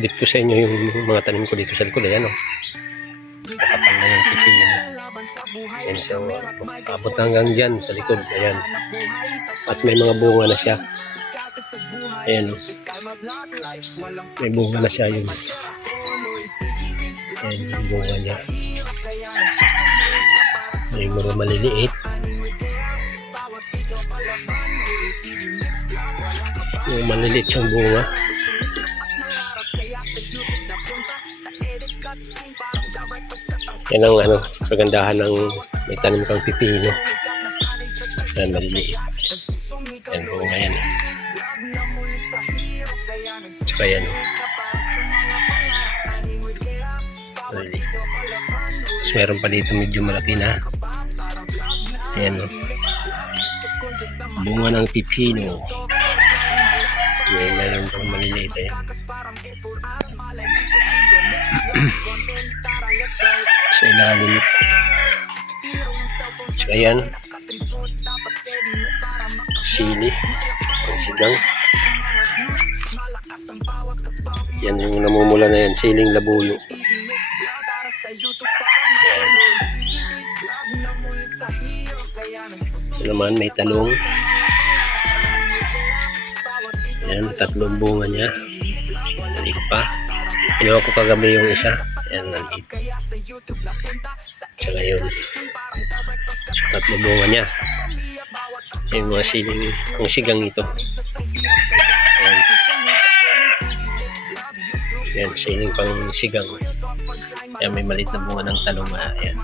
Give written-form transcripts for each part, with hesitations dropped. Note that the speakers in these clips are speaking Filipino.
update ko sa inyo yung mga tanim ko dito sa likod. Ayan o. Nakapal na yung pipino. Ayan siya. Abot hanggang dyan sa likod. Ayan. At may mga bunga na siya. Ayan o. May bunga na siya yun. Ayan yung bunga niya. May mga maliliit. Yung maliliit siyang bunga. Yan ang kagandahan ng may tanim kang pipino. Yan, maliliit. Yan, bunga yan. Tsaka yan. Maliliit. Tapos meron pa dito medyo malaki na. Ayan o. Bunga ng pipino. Meron pang maliliit eh. Sa ilalim. So ayan. Sili. Ang sigang. Yan yung namumula na yan. Siling labuyo. Ito naman may talong. Yan, tatlong bunga niya. Maliit pa. Pinuha ko kagabi yung isa. Yan, maliit. Tsaka yun. So, tatlong bunga niya. Yung mga siling, ang sigang ito. Yan. Yan, siling pang sigang. Yan, may maliit na bunga ng talong. Yan.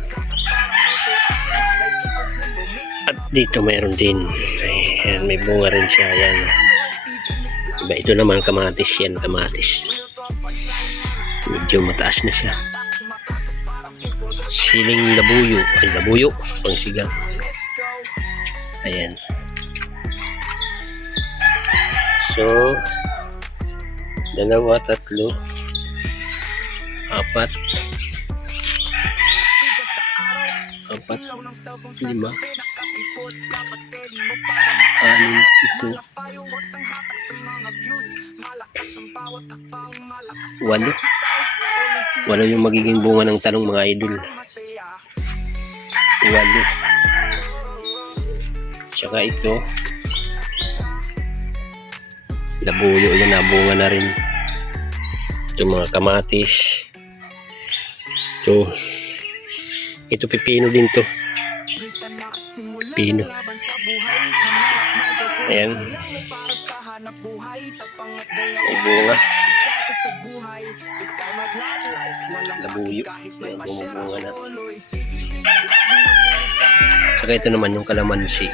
At dito mayroon din. Yan, may bunga rin siya. Yan. Iba, ito naman kamatis. Yan, kamatis. Medyo mataas na siya. Siling labuyo. Ay, labuyo. Pang sigang. Ayan. So, 2, 3, 4, 5, 6, 7, 8, 9, 10, 11, 8 yung magiging bunga ng talong mga idol. 8. Tsaka ito labuyo yan, nabunga na rin. Ito mga kamatis. Ito pipino din to. Pino. Ayan. May bunga. Labuyo. Ayan, bumubunga na. Saka ito naman yung kalamansi.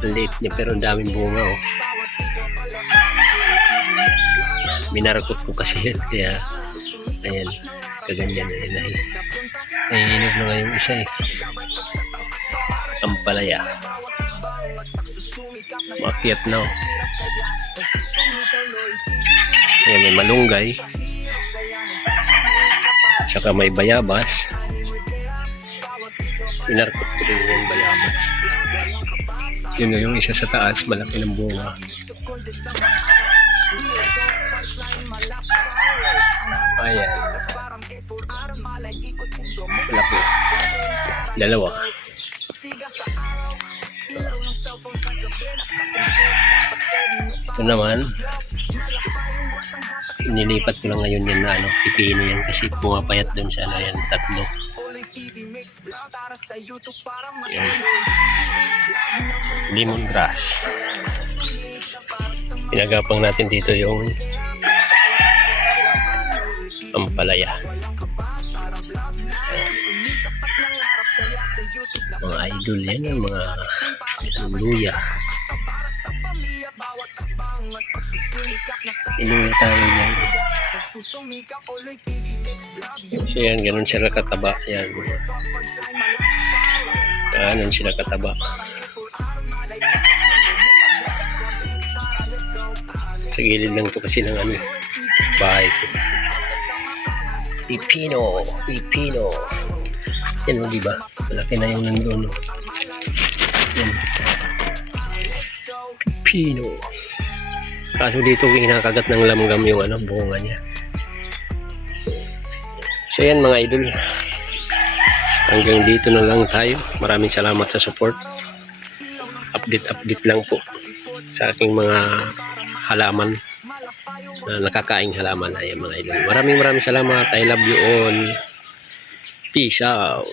Liit niya pero ang daming bunga oh. Minarakot ko kasi yan. Kaya ayan. Kaganyan na yun. Ay hinog na nga yung isa eh. Ampalaya. Makiat na oh. Ayan, may malunggay. Tsaka may bayabas. Pinarkot ko din yung bayabas. Yun na yung isa sa taas. Malaki ng bunga. Ayan. Malaki. 2. Ito naman nilipat ko lang ngayon yan na pipino yan kasi pumapayat dun sa yan, 3. Yan. Lemongrass. Pinagapang natin dito yung ampalaya. Mga idol yan, mga luya. Inuwi tayo yan. So yan, ganun sila kataba. Yan. Ganun sila kataba. Sa gilid lang to kasi ng bahay ko. Pipino. Yan o, diba? Malaki na yung nandun. Yan. Pipino. Kaso dito kinakagat ng langgam yung bunga niya. So yan mga idol. Hanggang dito na lang tayo. Maraming salamat sa support. Update lang po sa aking mga halaman na nakakaing halaman. Ayan mga idol. Maraming salamat. I love you all. Peace out.